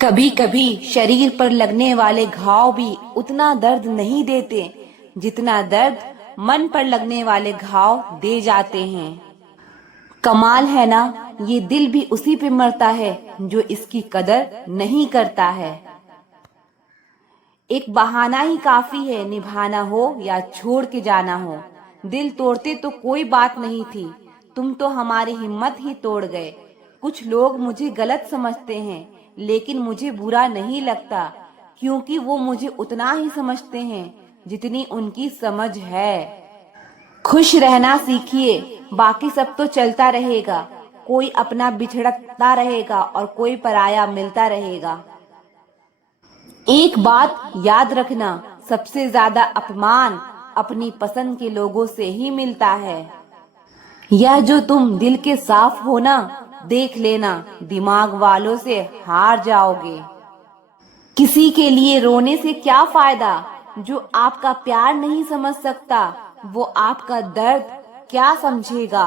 कभी कभी शरीर पर लगने वाले घाव भी उतना दर्द नहीं देते जितना दर्द मन पर लगने वाले घाव दे जाते हैं। कमाल है ना, ये दिल भी उसी पे मरता है जो इसकी कदर नहीं करता है। एक बहाना ही काफी है, निभाना हो या छोड़ के जाना हो। दिल तोड़ते तो कोई बात नहीं थी, तुम तो हमारी हिम्मत ही तोड़ गए। कुछ लोग मुझे गलत समझते हैं, लेकिन मुझे बुरा नहीं लगता, क्योंकि वो मुझे उतना ही समझते हैं जितनी उनकी समझ है। खुश रहना सीखिए, बाकी सब तो चलता रहेगा। कोई अपना बिछड़ता रहेगा और कोई पराया मिलता रहेगा। एक बात याद रखना, सबसे ज्यादा अपमान अपनी पसंद के लोगों से ही मिलता है। यह जो तुम दिल के साफ हो ना, देख लेना दिमाग वालों से हार जाओगे। किसी के लिए रोने से क्या फायदा, जो आपका प्यार नहीं समझ सकता वो आपका दर्द क्या समझेगा।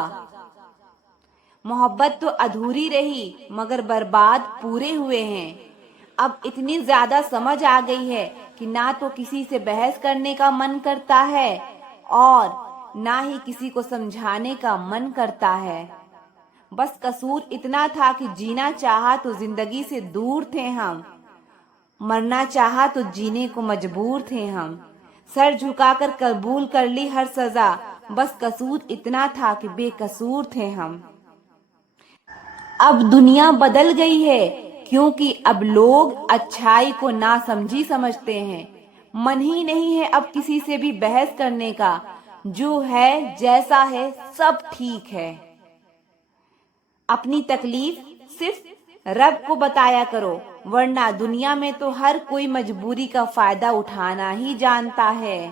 मोहब्बत तो अधूरी रही मगर बर्बाद पूरे हुए हैं। अब इतनी ज्यादा समझ आ गई है कि ना तो किसी से बहस करने का मन करता है और ना ही किसी को समझाने का मन करता है। बस कसूर इतना था कि जीना चाहा तो जिंदगी से दूर थे हम, मरना चाहा तो जीने को मजबूर थे हम। सर झुकाकर कबूल कर ली हर सजा, बस कसूर इतना था कि बेकसूर थे हम। अब दुनिया बदल गई है, क्योंकि अब लोग अच्छाई को नासमझी समझते हैं। मन ही नहीं है अब किसी से भी बहस करने का, जो है जैसा है सब ठीक है। अपनी तकलीफ सिर्फ रब को बताया करो, वरना दुनिया में तो हर कोई मजबूरी का फायदा उठाना ही जानता है।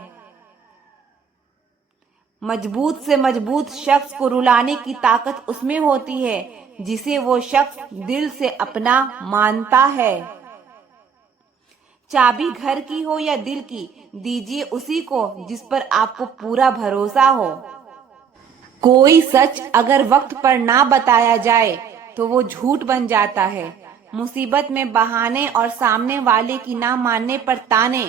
मजबूत से मजबूत शख्स को रुलाने की ताकत उसमें होती है जिसे वो शख्स दिल से अपना मानता है। चाबी घर की हो या दिल की, दीजिए उसी को जिस पर आपको पूरा भरोसा हो। कोई सच अगर वक्त पर ना बताया जाए तो वो झूठ बन जाता है। मुसीबत में बहाने और सामने वाले की ना मानने पर ताने,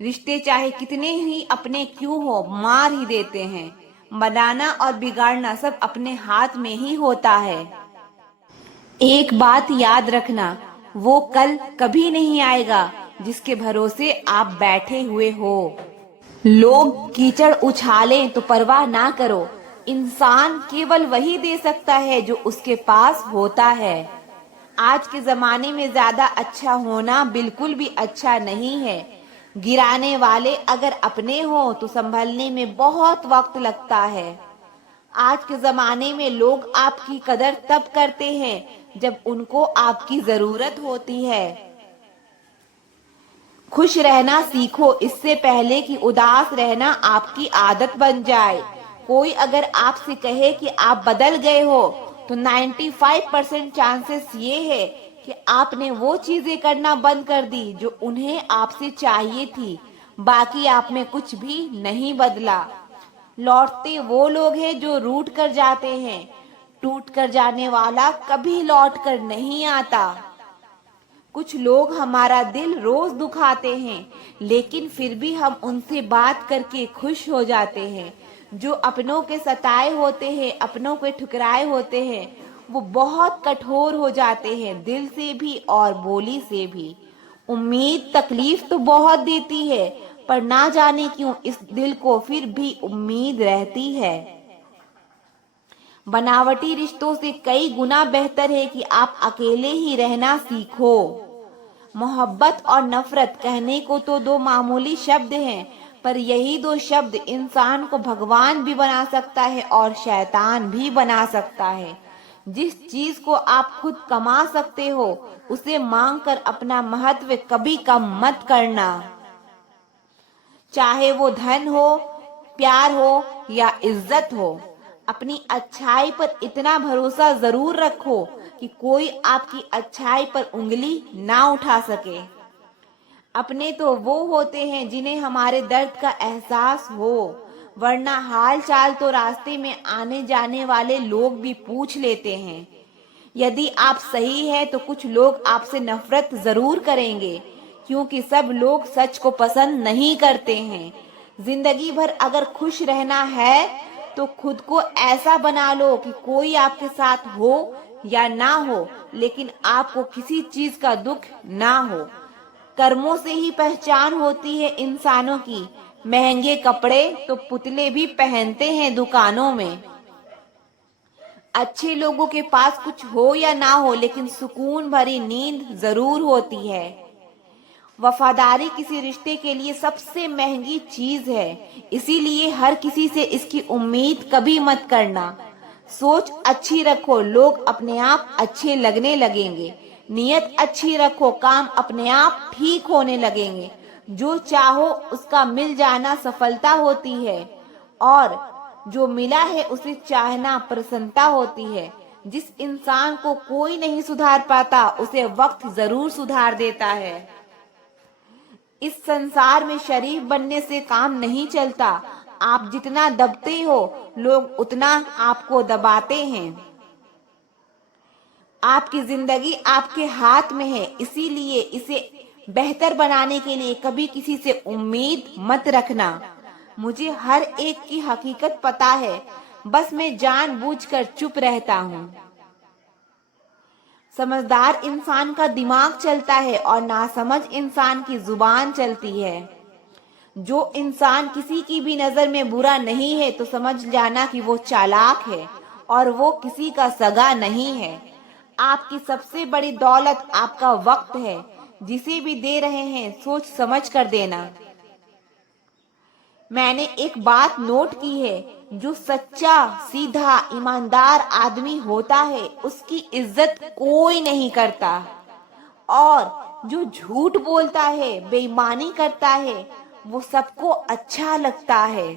रिश्ते चाहे कितने ही अपने क्यों हो मार ही देते हैं। बनाना और बिगाड़ना सब अपने हाथ में ही होता है। एक बात याद रखना, वो कल कभी नहीं आएगा जिसके भरोसे आप बैठे हुए हो। लोग कीचड़ उछालें तो परवाह ना करो, इंसान केवल वही दे सकता है जो उसके पास होता है। आज के जमाने में ज्यादा अच्छा होना बिल्कुल भी अच्छा नहीं है। गिराने वाले अगर अपने हो तो संभलने में बहुत वक्त लगता है। आज के जमाने में लोग आपकी कदर तब करते हैं जब उनको आपकी जरूरत होती है। खुश रहना सीखो इससे पहले कि उदास रहना आपकी आदत बन जाए। कोई अगर आपसे कहे कि आप बदल गए हो तो 95% चांसेस ये है कि आपने वो चीजें करना बंद कर दी जो उन्हें आपसे चाहिए थी। बाकी आप में कुछ भी नहीं बदला। लौटते वो लोग हैं जो रूठ कर जाते हैं, टूट कर जाने वाला कभी लौट कर नहीं आता। कुछ लोग हमारा दिल रोज दुखाते हैं, लेकिन फिर भी हम उनसे बात करके खुश हो जाते हैं। जो अपनों के सताए होते हैं, अपनों के ठुकराए होते हैं, वो बहुत कठोर हो जाते हैं, दिल से भी और बोली से भी। उम्मीद तकलीफ तो बहुत देती है, पर ना जाने क्यों इस दिल को फिर भी उम्मीद रहती है। बनावटी रिश्तों से कई गुना बेहतर है कि आप अकेले ही रहना सीखो। मोहब्बत और नफरत कहने को तो दो मामूली शब्द हैं, पर यही दो शब्द इंसान को भगवान भी बना सकता है और शैतान भी बना सकता है। जिस चीज को आप खुद कमा सकते हो उसे मांगकर अपना महत्व कभी कम मत करना। चाहे वो धन हो, प्यार हो या इज्जत हो, अपनी अच्छाई पर इतना भरोसा जरूर रखो कि कोई आपकी अच्छाई पर उंगली ना उठा सके। अपने तो वो होते हैं जिन्हें हमारे दर्द का एहसास हो, वरना हाल चाल तो रास्ते में आने जाने वाले लोग भी पूछ लेते हैं। यदि आप सही है तो कुछ लोग आपसे नफरत जरूर करेंगे, क्योंकि सब लोग सच को पसंद नहीं करते हैं। जिंदगी भर अगर खुश रहना है तो खुद को ऐसा बना लो कि कोई आपके साथ हो या ना हो, लेकिन आपको किसी चीज का दुख ना हो। कर्मों से ही पहचान होती है इंसानों की। महंगे कपड़े तो पुतले भी पहनते हैं दुकानों में। अच्छे लोगों के पास कुछ हो या ना हो, लेकिन सुकून भरी नींद जरूर होती है। वफादारी किसी रिश्ते के लिए सबसे महंगी चीज है, इसीलिए हर किसी से इसकी उम्मीद कभी मत करना। सोच अच्छी रखो, लोग अपने आप अच्छे लगने लगेंगे। नियत अच्छी रखो, काम अपने आप ठीक होने लगेंगे। जो चाहो उसका मिल जाना सफलता होती है, और जो मिला है उसे चाहना प्रसन्नता होती है। जिस इंसान को कोई नहीं सुधार पाता, उसे वक्त जरूर सुधार देता है। इस संसार में शरीफ बनने से काम नहीं चलता। आप जितना दबते हो, लोग उतना आपको दबाते हैं। आपकी जिंदगी आपके हाथ में है, इसीलिए इसे बेहतर बनाने के लिए कभी किसी से उम्मीद मत रखना। मुझे हर एक की हकीकत पता है, बस मैं जानबूझकर चुप रहता हूँ। समझदार इंसान का दिमाग चलता है और नासमझ इंसान की जुबान चलती है। जो इंसान किसी की भी नजर में बुरा नहीं है तो समझ जाना कि वो चालाक है और वो किसी का सगा नहीं है। आपकी सबसे बड़ी दौलत आपका वक्त है। जिसे भी दे रहे हैं सोच समझ कर देना। मैंने एक बात नोट की है, जो सच्चा सीधा ईमानदार आदमी होता है उसकी इज्जत कोई नहीं करता, और जो झूठ बोलता है, बेईमानी करता है, वो सबको अच्छा लगता है।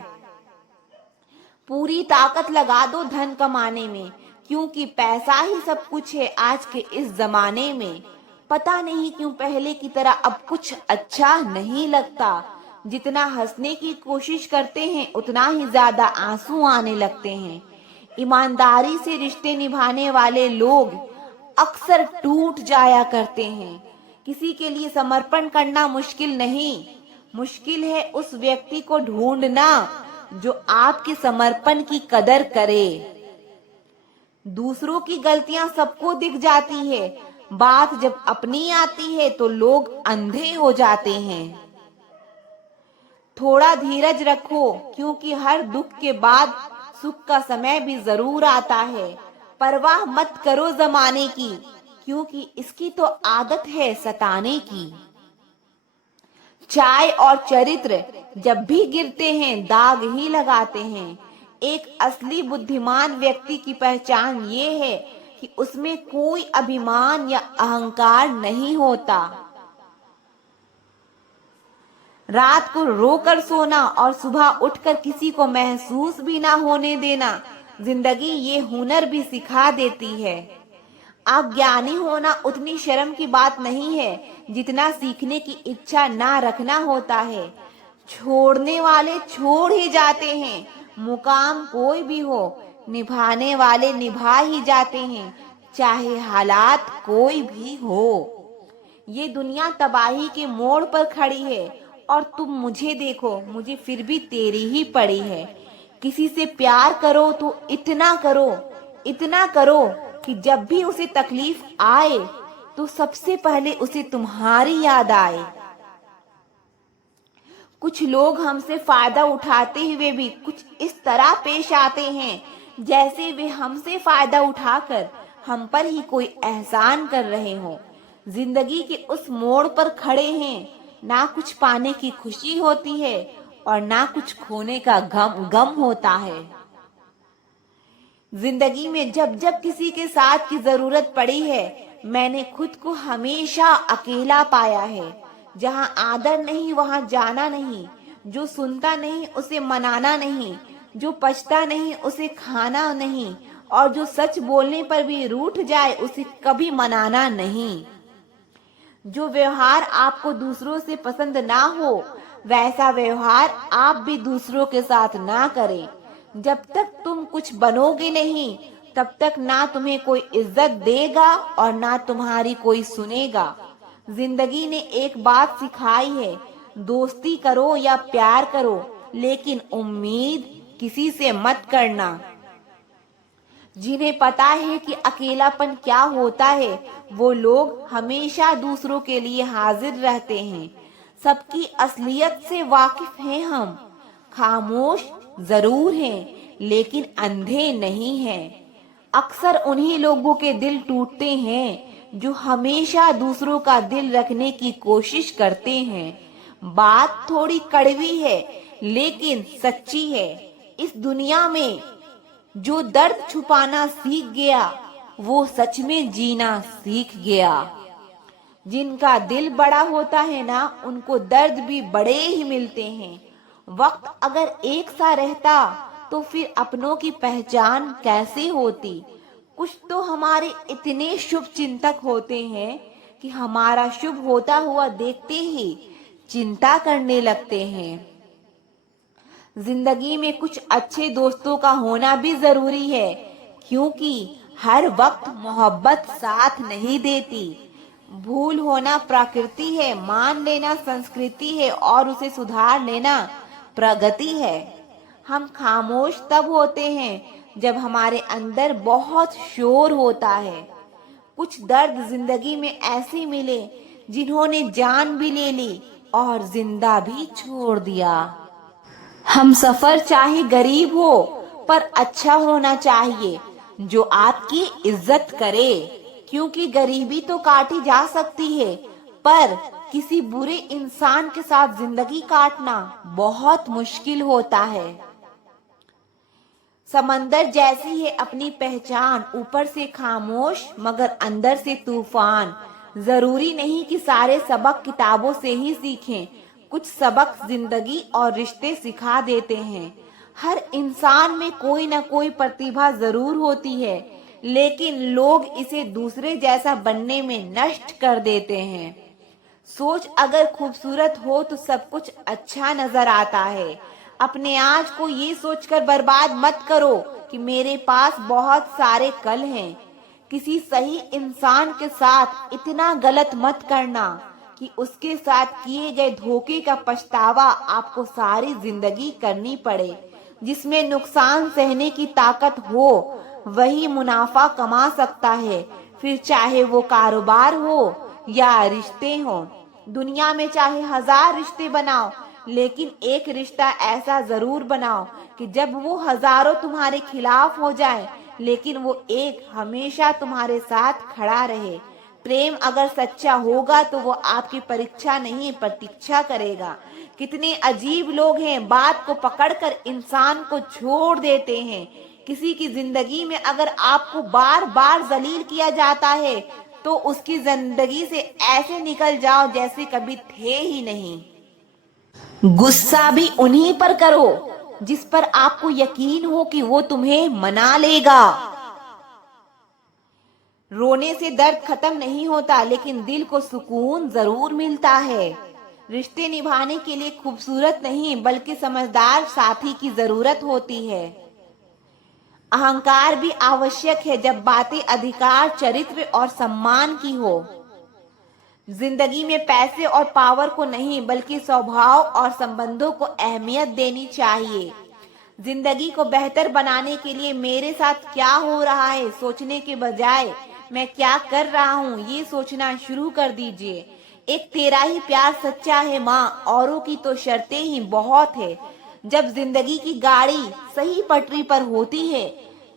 पूरी ताकत लगा दो धन कमाने में, क्योंकि पैसा ही सब कुछ है आज के इस जमाने में। पता नहीं क्यों पहले की तरह अब कुछ अच्छा नहीं लगता। जितना हंसने की कोशिश करते हैं उतना ही ज्यादा आंसू आने लगते हैं। ईमानदारी से रिश्ते निभाने वाले लोग अक्सर टूट जाया करते हैं। किसी के लिए समर्पण करना मुश्किल नहीं, मुश्किल है उस व्यक्ति को ढूंढना जो आपके समर्पण की कदर करे। दूसरों की गलतियां सबको दिख जाती है, बात जब अपनी आती है तो लोग अंधे हो जाते हैं। थोड़ा धीरज रखो, क्योंकि हर दुख के बाद सुख का समय भी जरूर आता है। परवाह मत करो जमाने की, क्योंकि इसकी तो आदत है सताने की। चाय और चरित्र जब भी गिरते हैं दाग ही लगाते हैं। एक असली बुद्धिमान व्यक्ति की पहचान ये है कि उसमें कोई अभिमान या अहंकार नहीं होता। रात को रोकर सोना और सुबह उठकर किसी को महसूस भी ना होने देना, जिंदगी ये हुनर भी सिखा देती है। अज्ञानी होना उतनी शर्म की बात नहीं है जितना सीखने की इच्छा ना रखना होता है। छोड़ने वाले छोड़ ही जाते हैं, मुकाम कोई भी हो, निभाने वाले निभा ही जाते हैं, चाहे हालात कोई भी हो। ये दुनिया तबाही के मोड़ पर खड़ी है, और तुम मुझे देखो, मुझे फिर भी तेरी ही पड़ी है। किसी से प्यार करो तो इतना करो कि जब भी उसे तकलीफ आए तो सबसे पहले उसे तुम्हारी याद आए। कुछ लोग हमसे फायदा उठाते हुए भी कुछ इस तरह पेश आते हैं जैसे वे हमसे फायदा उठाकर हम पर ही कोई एहसान कर रहे हों। जिंदगी के उस मोड़ पर खड़े हैं, ना कुछ पाने की खुशी होती है और ना कुछ खोने का गम होता है। जिंदगी में जब जब किसी के साथ की जरूरत पड़ी है, मैंने खुद को हमेशा अकेला पाया है। जहाँ आदर नहीं वहाँ जाना नहीं, जो सुनता नहीं उसे मनाना नहीं, जो पछता नहीं उसे खाना नहीं, और जो सच बोलने पर भी रूठ जाए उसे कभी मनाना नहीं। जो व्यवहार आपको दूसरों से पसंद ना हो, वैसा व्यवहार आप भी दूसरों के साथ ना करें। जब तक तुम कुछ बनोगे नहीं, तब तक ना तुम्हें कोई इज्जत देगा और ना तुम्हारी कोई सुनेगा। जिंदगी ने एक बात सिखाई है, दोस्ती करो या प्यार करो, लेकिन उम्मीद किसी से मत करना। जिन्हें पता है कि अकेलापन क्या होता है, वो लोग हमेशा दूसरों के लिए हाजिर रहते हैं। सबकी असलियत से वाकिफ हैं हम, खामोश जरूर हैं लेकिन अंधे नहीं हैं। अक्सर उन्हीं लोगों के दिल टूटते हैं जो हमेशा दूसरों का दिल रखने की कोशिश करते हैं। बात थोड़ी कड़वी है लेकिन सच्ची है। इस दुनिया में जो दर्द छुपाना सीख गया, वो सच में जीना सीख गया। जिनका दिल बड़ा होता है ना, उनको दर्द भी बड़े ही मिलते हैं। वक्त अगर एक सा रहता तो फिर अपनों की पहचान कैसे होती। कुछ तो हमारे इतने शुभ चिंतक होते हैं कि हमारा शुभ होता हुआ देखते ही चिंता करने लगते हैं। जिंदगी में कुछ अच्छे दोस्तों का होना भी जरूरी है, क्योंकि हर वक्त मोहब्बत साथ नहीं देती। भूल होना प्रकृति है, मान लेना संस्कृति है और उसे सुधार लेना प्रगति है। हम खामोश तब होते हैं जब हमारे अंदर बहुत शोर होता है। कुछ दर्द जिंदगी में ऐसे मिले जिन्होंने जान भी ले ली और जिंदा भी छोड़ दिया। हम सफर चाहे गरीब हो पर अच्छा होना चाहिए, जो आपकी इज्जत करे, क्योंकि गरीबी तो काटी जा सकती है पर किसी बुरे इंसान के साथ जिंदगी काटना बहुत मुश्किल होता है। समंदर जैसी है अपनी पहचान, ऊपर से खामोश मगर अंदर से तूफान। जरूरी नहीं कि सारे सबक किताबों से ही सीखें, कुछ सबक जिंदगी और रिश्ते सिखा देते हैं। हर इंसान में कोई ना कोई प्रतिभा जरूर होती है, लेकिन लोग इसे दूसरे जैसा बनने में नष्ट कर देते हैं। सोच अगर खूबसूरत हो तो सब कुछ अच्छा नजर आता है। अपने आज को ये सोचकर बर्बाद मत करो कि मेरे पास बहुत सारे कल हैं। किसी सही इंसान के साथ इतना गलत मत करना कि उसके साथ किए गए धोखे का पछतावा आपको सारी जिंदगी करनी पड़े। जिसमें नुकसान सहने की ताकत हो वही मुनाफा कमा सकता है, फिर चाहे वो कारोबार हो या रिश्ते हो। दुनिया में चाहे 1000 रिश्ते बनाओ, लेकिन एक रिश्ता ऐसा जरूर बनाओ कि जब वो हजारों तुम्हारे खिलाफ हो जाए, लेकिन वो एक हमेशा तुम्हारे साथ खड़ा रहे। प्रेम अगर सच्चा होगा तो वो आपकी परीक्षा नहीं प्रतीक्षा करेगा। कितने अजीब लोग हैं, बात को पकड़कर इंसान को छोड़ देते हैं। किसी की जिंदगी में अगर आपको बार बार जलील किया जाता है तो उसकी जिंदगी से ऐसे निकल जाओ जैसे कभी थे ही नहीं। गुस्सा भी उन्हीं पर करो जिस पर आपको यकीन हो कि वो तुम्हें मना लेगा। रोने से दर्द खत्म नहीं होता, लेकिन दिल को सुकून जरूर मिलता है। रिश्ते निभाने के लिए खूबसूरत नहीं बल्कि समझदार साथी की जरूरत होती है। अहंकार भी आवश्यक है जब बातें अधिकार, चरित्र और सम्मान की हो। जिंदगी में पैसे और पावर को नहीं बल्कि स्वभाव और संबंधों को अहमियत देनी चाहिए। जिंदगी को बेहतर बनाने के लिए मेरे साथ क्या हो रहा है सोचने के बजाय मैं क्या कर रहा हूँ ये सोचना शुरू कर दीजिए। एक तेरा ही प्यार सच्चा है माँ, औरों की तो शर्तें ही बहुत है। जब जिंदगी की गाड़ी सही पटरी पर होती है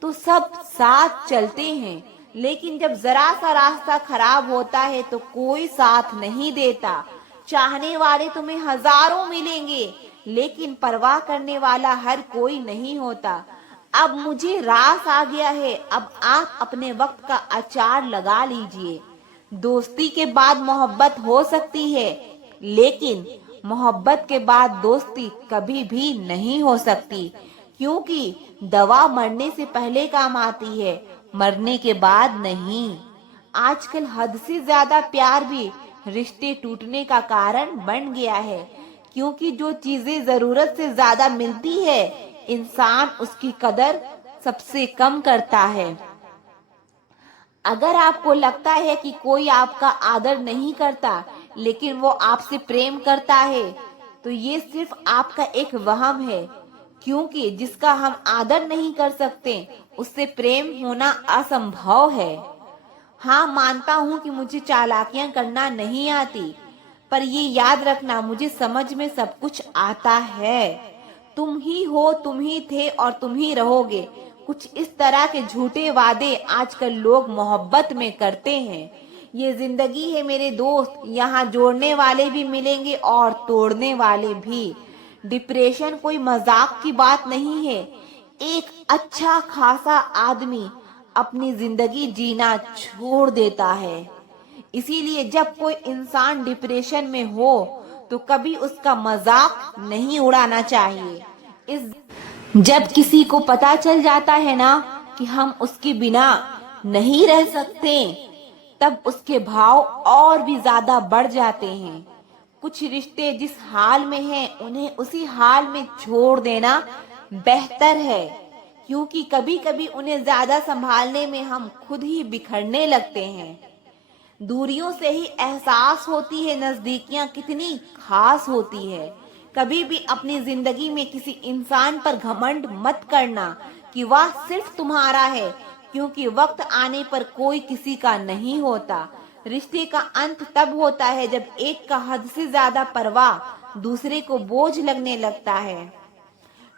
तो सब साथ चलते हैं, लेकिन जब जरा सा रास्ता खराब होता है तो कोई साथ नहीं देता। चाहने वाले तुम्हें हजारों मिलेंगे, लेकिन परवाह करने वाला हर कोई नहीं होता। अब मुझे रास आ गया है, अब आप अपने वक्त का अचार लगा लीजिए। दोस्ती के बाद मोहब्बत हो सकती है, लेकिन मोहब्बत के बाद दोस्ती कभी भी नहीं हो सकती, क्योंकि दवा मरने से पहले काम आती है, मरने के बाद नहीं। आजकल हद से ज्यादा प्यार भी रिश्ते टूटने का कारण बन गया है, क्योंकि जो चीजें जरूरत से ज्यादा मिलती है इंसान उसकी कदर सबसे कम करता है। अगर आपको लगता है कि कोई आपका आदर नहीं करता लेकिन वो आपसे प्रेम करता है, तो ये सिर्फ आपका एक वहम है, क्योंकि जिसका हम आदर नहीं कर सकते उससे प्रेम होना असंभव है। हाँ, मानता हूँ कि मुझे चालाकियां करना नहीं आती, पर ये याद रखना, मुझे समझ में सब कुछ आता है। तुम ही हो, तुम ही थे और तुम ही रहोगे, कुछ इस तरह के झूठे वादे आजकल लोग मोहब्बत में करते हैं। ये जिंदगी है मेरे दोस्त, यहाँ जोड़ने वाले भी मिलेंगे और तोड़ने वाले भी। डिप्रेशन कोई मजाक की बात नहीं है। एक अच्छा खासा आदमी अपनी जिंदगी जीना छोड़ देता है। इसीलिए जब कोई इंसान डिप्रेशन में हो तो कभी उसका मजाक नहीं उड़ाना चाहिए। इस जब किसी को पता चल जाता है ना कि हम उसके बिना नहीं रह सकते, तब उसके भाव और भी ज्यादा बढ़ जाते हैं। कुछ रिश्ते जिस हाल में हैं उन्हें उसी हाल में छोड़ देना बेहतर है, क्योंकि कभी कभी उन्हें ज्यादा संभालने में हम खुद ही बिखरने लगते हैं। दूरियों से ही एहसास होती है नजदीकियां कितनी खास होती है। कभी भी अपनी जिंदगी में किसी इंसान पर घमंड मत करना कि वह सिर्फ तुम्हारा है, क्योंकि वक्त आने पर कोई किसी का नहीं होता। रिश्ते का अंत तब होता है जब एक का हद से ज्यादा परवाह दूसरे को बोझ लगने लगता है।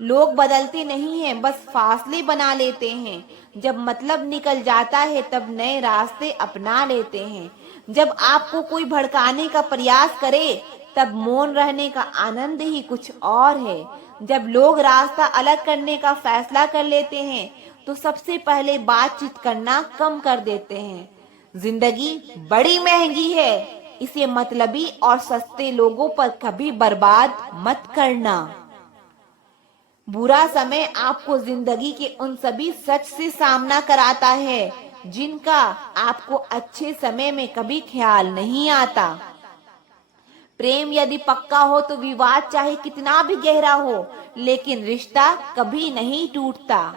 लोग बदलते नहीं हैं, बस फासले बना लेते हैं। जब मतलब निकल जाता है तब नए रास्ते अपना लेते हैं। जब आपको कोई भड़काने का प्रयास करे तब मौन रहने का आनंद ही कुछ और है। जब लोग रास्ता अलग करने का फैसला कर लेते हैं तो सबसे पहले बातचीत करना कम कर देते हैं। जिंदगी बड़ी महंगी है, इसे मतलबी और सस्ते लोगों पर कभी बर्बाद मत करना। बुरा समय आपको जिंदगी के उन सभी सच से सामना कराता है जिनका आपको अच्छे समय में कभी ख्याल नहीं आता। प्रेम यदि पक्का हो तो विवाद चाहे कितना भी गहरा हो, लेकिन रिश्ता कभी नहीं टूटता।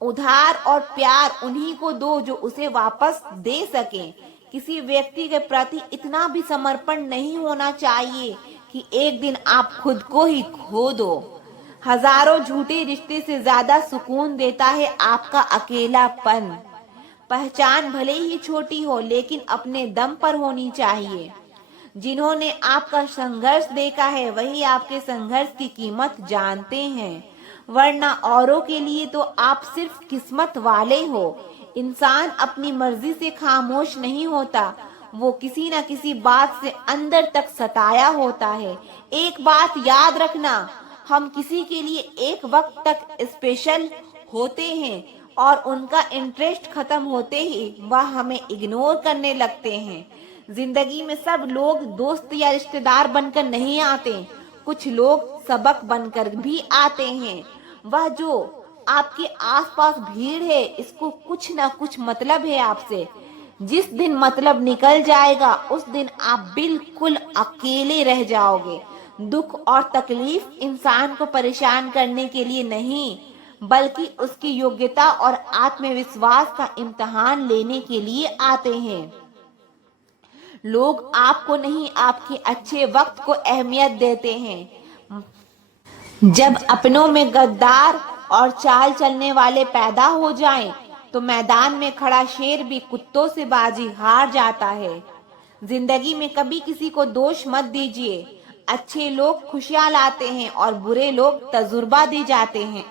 उधार और प्यार उन्हीं को दो जो उसे वापस दे सके। किसी व्यक्ति के प्रति इतना भी समर्पण नहीं होना चाहिए कि एक दिन आप खुद को ही खो दो। हजारों झूठे रिश्ते से ज्यादा सुकून देता है आपका अकेलापन। पहचान भले ही छोटी हो लेकिन अपने दम पर होनी चाहिए। जिन्होंने आपका संघर्ष देखा है वही आपके संघर्ष की कीमत जानते हैं, वरना औरों के लिए तो आप सिर्फ किस्मत वाले हो। इंसान अपनी मर्जी से खामोश नहीं होता, वो किसी न किसी बात से अंदर तक सताया होता है। एक बात याद रखना, हम किसी के लिए एक वक्त तक स्पेशल होते हैं और उनका इंटरेस्ट खत्म होते ही वह हमें इग्नोर करने लगते हैं। जिंदगी में सब लोग दोस्त या रिश्तेदार बनकर नहीं आते, कुछ लोग सबक बनकर भी आते हैं। वह जो आपके आसपास भीड़ है इसको कुछ ना कुछ मतलब है आपसे। जिस दिन मतलब निकल जाएगा उस दिन आप बिल्कुल अकेले रह जाओगे। दुख और तकलीफ इंसान को परेशान करने के लिए नहीं, बल्कि उसकी योग्यता और आत्मविश्वास का इम्तिहान लेने के लिए आते हैं। लोग आपको नहीं, आपके अच्छे वक्त को अहमियत देते हैं। जब अपनों में गद्दार और चाल चलने वाले पैदा हो जाएं, तो मैदान में खड़ा शेर भी कुत्तों से बाजी हार जाता है। जिंदगी में कभी किसी को दोष मत दीजिए। अच्छे लोग खुशियां लाते हैं और बुरे लोग तजुर्बा दे जाते हैं।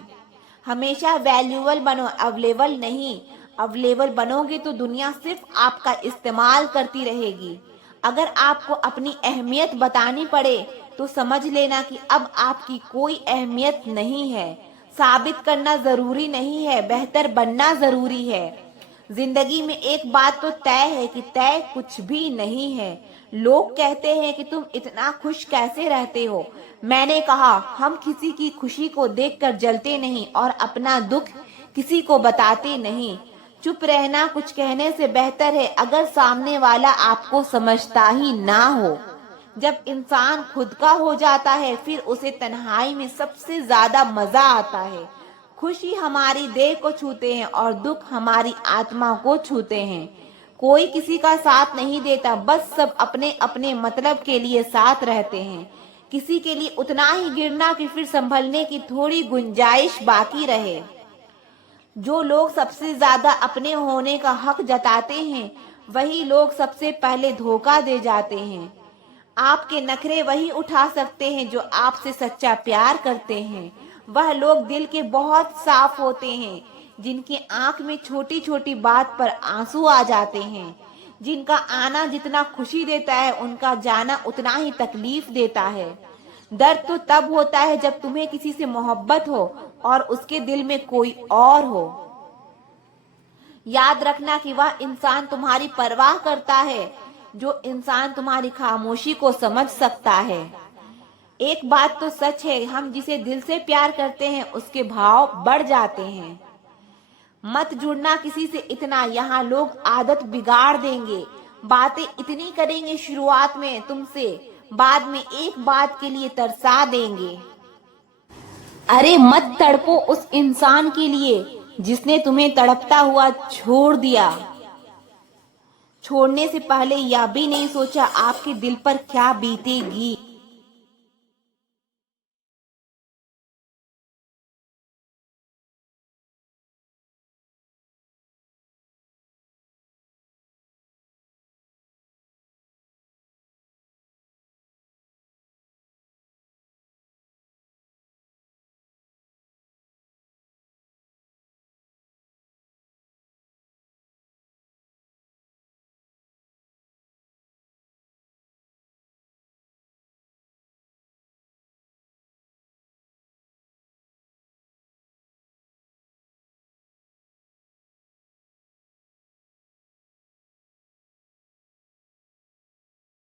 हमेशा वैल्यूएबल बनो, अवेलेबल नहीं। अवेलेबल बनोगे तो दुनिया सिर्फ आपका इस्तेमाल करती रहेगी। अगर आपको अपनी अहमियत बतानी पड़े तो समझ लेना कि अब आपकी कोई अहमियत नहीं है। साबित करना जरूरी नहीं है, बेहतर बनना जरूरी है। जिंदगी में एक बात तो तय है कि तय कुछ भी नहीं है। लोग कहते हैं कि तुम इतना खुश कैसे रहते हो। मैंने कहा, हम किसी की खुशी को देखकर जलते नहीं और अपना दुख किसी को बताते नहीं। चुप रहना कुछ कहने से बेहतर है अगर सामने वाला आपको समझता ही ना हो। जब इंसान खुद का हो जाता है फिर उसे तन्हाई में सबसे ज्यादा मजा आता है। खुशी हमारी देह को छूते हैं और दुख हमारी आत्मा को छूते हैं। कोई किसी का साथ नहीं देता, बस सब अपने अपने मतलब के लिए साथ रहते हैं। किसी के लिए उतना ही गिरना कि फिर संभलने की थोड़ी गुंजाइश बाकी रहे। जो लोग सबसे ज्यादा अपने होने का हक जताते हैं, वही लोग सबसे पहले धोखा दे जाते हैं। आपके नखरे वही उठा सकते हैं जो आपसे सच्चा प्यार करते हैं। वह लोग दिल के बहुत साफ होते हैं, जिनकी आंख में छोटी छोटी बात पर आंसू आ जाते हैं। जिनका आना जितना खुशी देता है, उनका जाना उतना ही तकलीफ देता है। दर्द तो तब होता है जब तुम्हें किसी से मोहब्बत हो और उसके दिल में कोई और हो। याद रखना कि वह इंसान तुम्हारी परवाह करता है, जो इंसान तुम्हारी खामोशी को समझ सकता है। एक बात तो सच है, हम जिसे दिल से प्यार करते हैं उसके भाव बढ़ जाते हैं। मत जुड़ना किसी से इतना, यहाँ लोग आदत बिगाड़ देंगे। बातें इतनी करेंगे शुरुआत में तुमसे, बाद में एक बात के लिए तरसा देंगे। अरे मत तड़पो उस इंसान के लिए जिसने तुम्हें तड़पता हुआ छोड़ दिया। छोड़ने से पहले यह भी नहीं सोचा आपके दिल पर क्या बीतेगी।